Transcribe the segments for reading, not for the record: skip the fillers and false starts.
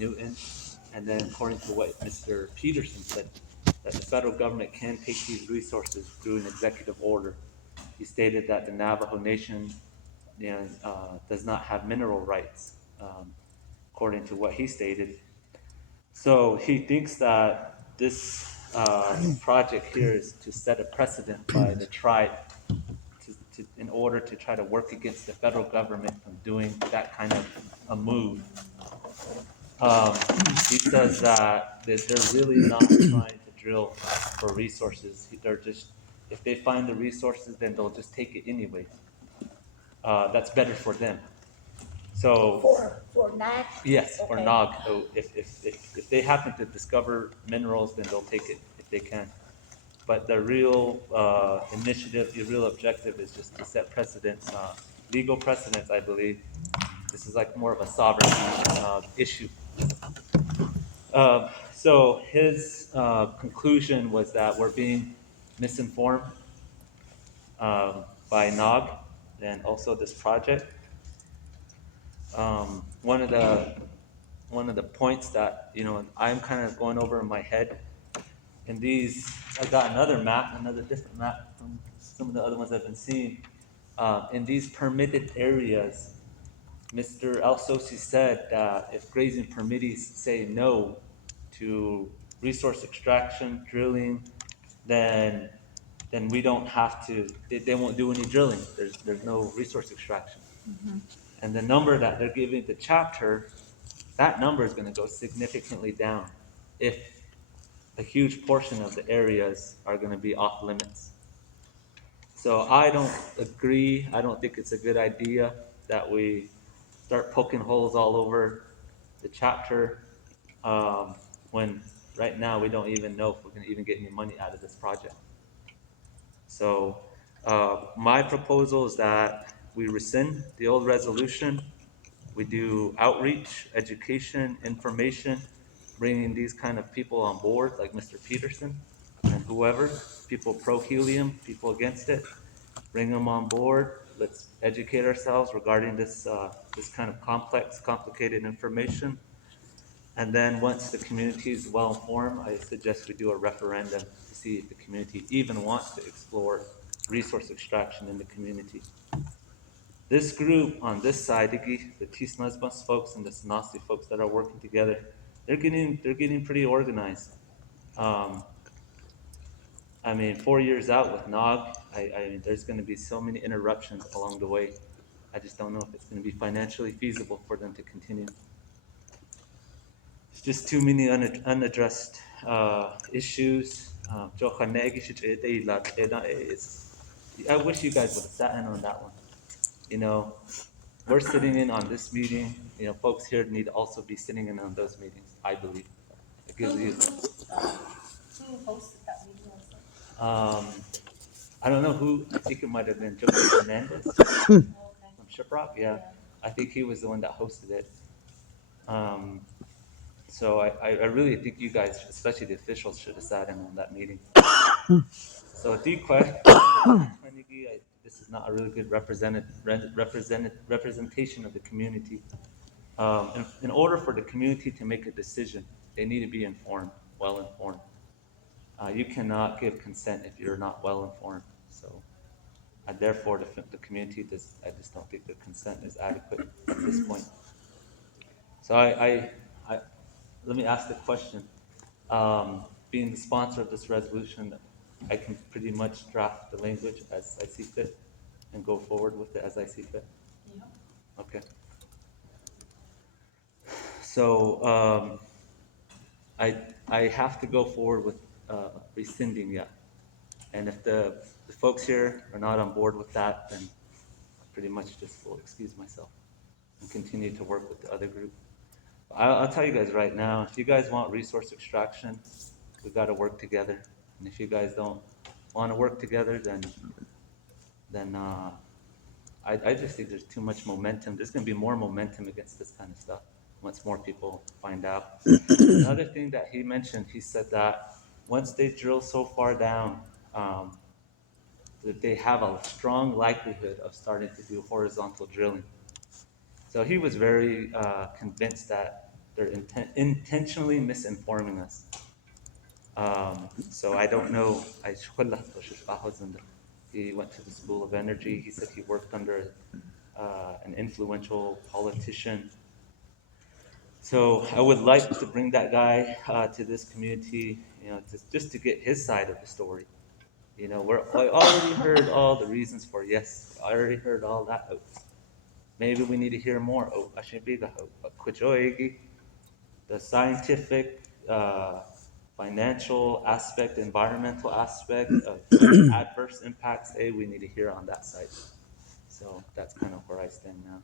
Newton. And then according to what Mr. Peterson said, that the federal government can take these resources through an executive order. He stated that the Navajo Nation does not have mineral rights, according to what he stated. So he thinks that this project here is to set a precedent by the tribe in order to try to work against the federal government from doing that kind of a move. He says that they're really not trying to drill for resources. They're just, if they find the resources, then they'll just take it anyways. That's better for them. So For NAG? yes, or Okay. NOG. So if they happen to discover minerals, then they'll take it if they can. But the real initiative, the real objective is just to set precedents, legal precedents, I believe. This is like more of a sovereignty issue. So his conclusion was that we're being misinformed by NOG and also this project. Um, one of the one of the points that I'm kind of going over in my head, and these I got another different map from some of the other ones I've been seeing. In these permitted areas, Mr. Alsosi said that if grazing permittees say no to resource extraction, drilling, then we don't have to. They won't do any drilling. There's no resource extraction. And the number that they're giving the chapter, that number is going to go significantly down if a huge portion of the areas are going to be off limits. So I don't agree. I don't think it's a good idea that we start poking holes all over the chapter when right now we don't even know if we're going to even get any money out of this project. So my proposal is that we rescind the old resolution. We do outreach, education, information, bringing these kind of people on board, like Mr. Peterson and whoever, people pro helium, people against it, bring them on board. Let's educate ourselves regarding this kind of complex, complicated information. And then once the community is well informed, I suggest we do a referendum to see if the community even wants to explore resource extraction in the community. This group on this side, the Tisnazbas folks and the SANOSTEE folks that are working together, they're getting pretty organized. Um, I mean, 4 years out with NOG, I mean, there's going to be so many interruptions along the way. I just don't know if it's going to be financially feasible for them to continue. It's just too many unaddressed issues. I wish you guys would have sat in on that one. You know, we're sitting in on this meeting. Folks here need to also be sitting in on those meetings. I believe it gives you. Who hosted that meeting also? I don't know who. I think it might have been Joseph Hernandez Okay. from Shiprock. Yeah, I think he was the one that hosted it. So I really think you guys, especially the officials, should have sat in on that meeting. So the question, this is not a really good representation of the community. In order for the community to make a decision, they need to be informed, well informed. You cannot give consent if you're not well informed. So, therefore, the community does. I just don't think the consent is adequate at this point. So I let me ask the question. Being the sponsor of this resolution, I can pretty much draft the language as I see fit and go forward with it as I see fit. Yeah. Okay. So I have to go forward with rescinding, yeah. And if the folks here are not on board with that, then I pretty much just will excuse myself and continue to work with the other group. I'll tell you guys right now, if you guys want resource extraction, we've got to work together. And if you guys don't want to work together, then I just think there's too much momentum. There's going to be more momentum against this kind of stuff once more people find out. Another thing that he mentioned, he said that once they drill so far down, that they have a strong likelihood of starting to do horizontal drilling. So he was very convinced that they're intentionally misinforming us. So I don't know. He went to the School of Energy. He said he worked under an influential politician. So I would like to bring that guy to this community, just to get his side of the story. I already heard all the reasons for yes. I already heard all that. Maybe we need to hear more. The scientific, financial aspect, environmental aspect of adverse impacts. We need to hear on that side. So that's kind of where I stand now.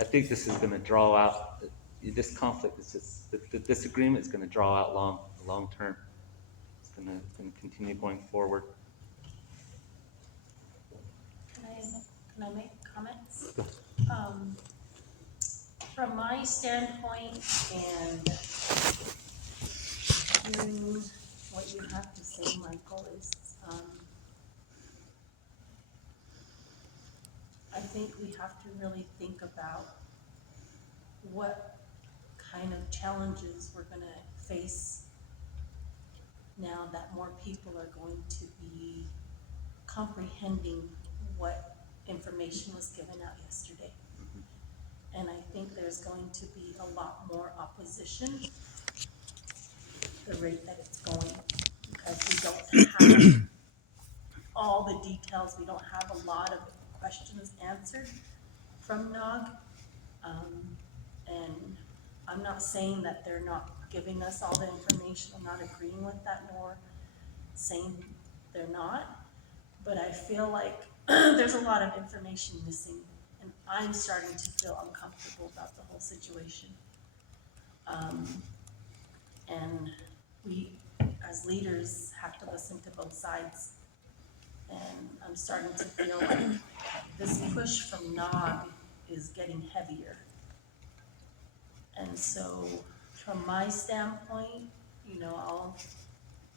I think this is going to draw out. This conflict is just the disagreement is going to draw out long term. It's going to continue going forward. Can I make comments? From my standpoint and hearing what you have to say, Michael, is, I think we have to really think about what kind of challenges we're gonna face now that more people are going to be comprehending what information was given out yesterday. And I think there's going to be a lot more opposition, the rate that it's going, because we don't have all the details, we don't have a lot of questions answered from NOG. And I'm not saying that they're not giving us all the information, I'm not agreeing with that, nor saying they're not, but I feel like there's a lot of information missing, and I'm starting to feel uncomfortable about the whole situation. And we, as leaders, have to listen to both sides. And I'm starting to feel like this push from NOG is getting heavier. And so, from my standpoint,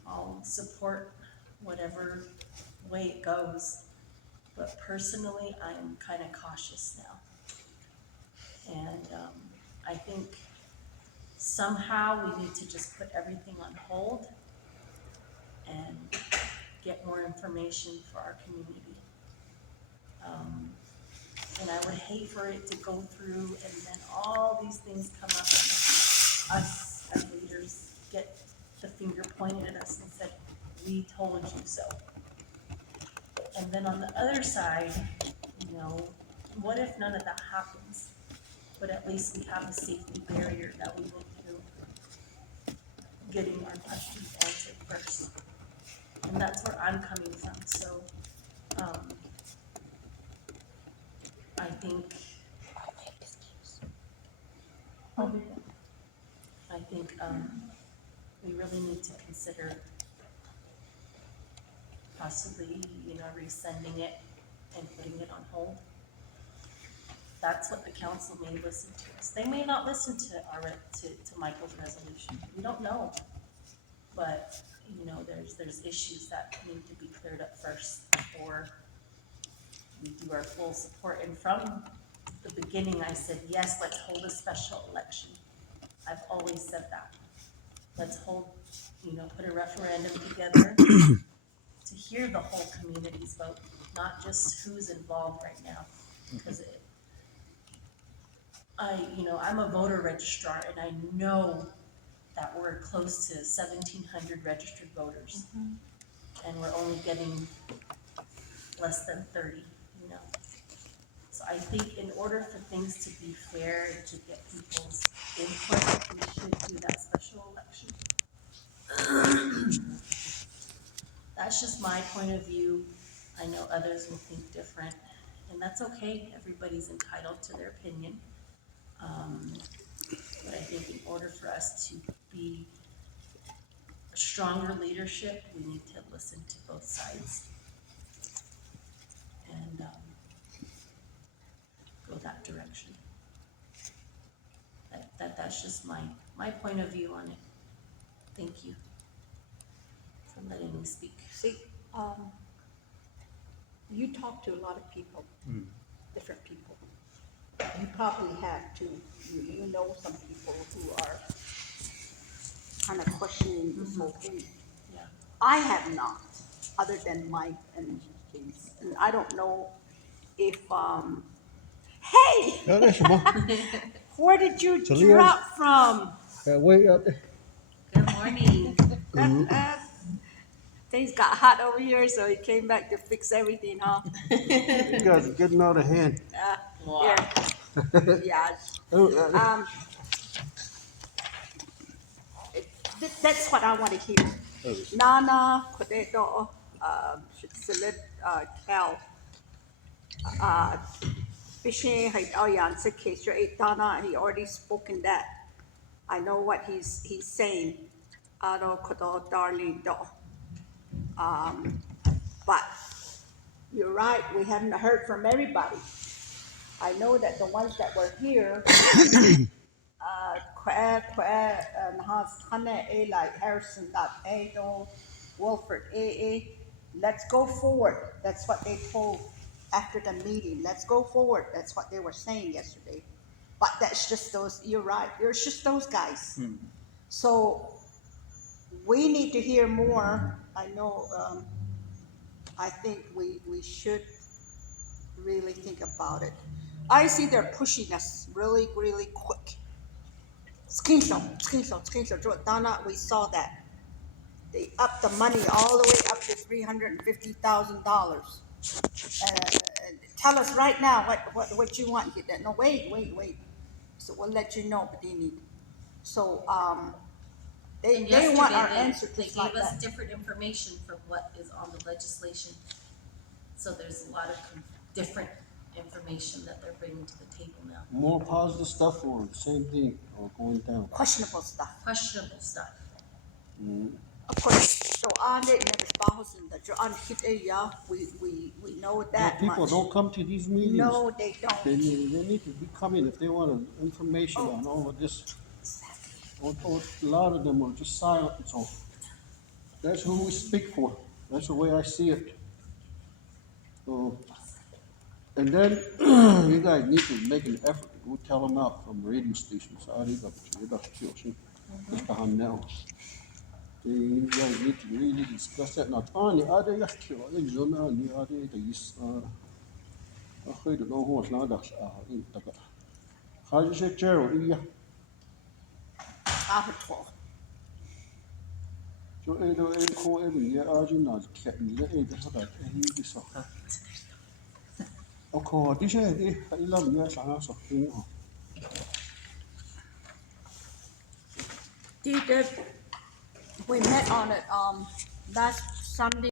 I'll support whatever way it goes. But personally, I'm kind of cautious now. And I think somehow we need to just put everything on hold and get more information for our community. And I would hate for it to go through and then all these things come up and us as leaders get the finger pointed at us and said, we told you so. And then on the other side, what if none of that happens? But at least we have a safety barrier that we went through getting our questions answered first. And that's where I'm coming from. So I think we really need to consider possibly, resending it and putting it on hold. That's what the council may listen to us. They may not listen to to Michael's resolution. We don't know. But, there's issues that need to be cleared up first before we do our full support. And from the beginning, I said, yes, let's hold a special election. I've always said that. Let's hold, put a referendum together to hear the whole community's vote, not just who's involved right now. Because I'm a voter registrar, and I know that we're close to 1,700 registered voters. And we're only getting less than 30, So I think in order for things to be fair and to get people's input, we should do that special election. That's just my point of view. I know others will think different, and that's okay. Everybody's entitled to their opinion. But I think in order for us to be a stronger leadership, we need to listen to both sides and go that direction. That's just my point of view on it. Thank you for letting me speak. See, you talk to a lot of people, different people. You probably have too. You know some people who are kind of questioning this whole thing. Yeah. I have not, other than Mike and James. And I don't know if, hey, 要那什么 where did you 这里 drop from? 我也要 Good morning. Things got hot over here, so he came back to fix everything, huh? You guys are getting out of hand. Wow. Here, yeah. Oh, That's what I want to hear. Nana, Kodedo, Philip, Cal, Fishing, oh yeah, and case your Donna, he already spoken that. I know what he's saying. Ado Kodo, darling, do. But you're right, we haven't heard from everybody. I know that the ones that were here, like Harrison, Angel, Wilford, let's go forward. That's what they told after the meeting. Let's go forward. That's what they were saying yesterday. But that's just those, you're right, it's just those guys. So we need to hear more. I know, I think we should really think about it. I see they're pushing us really, really quick. Screenshot. Donna, we saw that. They upped the money all the way up to $350,000. Tell us right now what you want. No, wait. So we'll let you know, Badini. So, And they want our yesterday, answer they just like gave us that. different information from what is on the legislation. So there's a lot of different information that they're bringing to the table now. more positive stuff or same thing or going down. Questionable stuff. Questionable stuff. Of course, so on it, we know Yeah, that people much. don't come to these meetings. No, they don't. They need to be coming if they want information on all of this. A lot of them are just silent. So that's who we speak for. That's the way I see it. So, and then you guys need to make an effort to go tell them out from radio stations. Now. You guys need to really discuss that. Not only other the Zoom and the other these I heard the long horse now that's in the how you say Gerald, yeah. So I call every year, not getting the age of that. He is so. Of course, this is I love you as an answer. We met on it last Sunday.